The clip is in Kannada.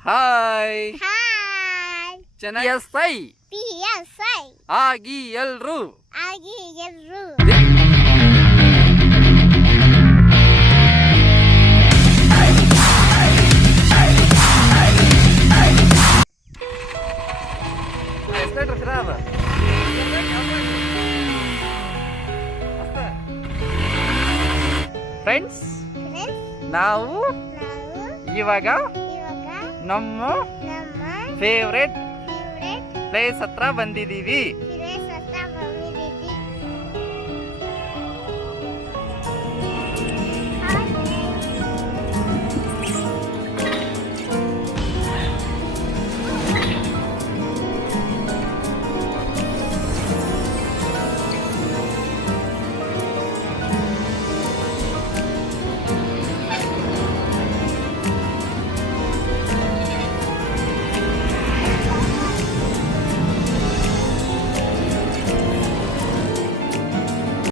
ಹಾಯ್ ಹಾಯ್ ಚೆನ್ನಾಗಿ PSI ಆಗಿ ಎಲ್ರು ಆಗಿ ಎಲ್ರು ಫ್ರೆಂಡ್ಸ್ ಫ್ರೆಂಡ್ಸ್ ನಾವು ನಾವು ಇವಾಗ ಇವಾಗ ನಮ್ಮ ನಮ್ಮ ಫೇವ್ರೆಟ್ ಫೇವರೇಟ್ ಪ್ಲೇಸ್ ಹತ್ರ ಬಂದಿದ್ದೀವಿ.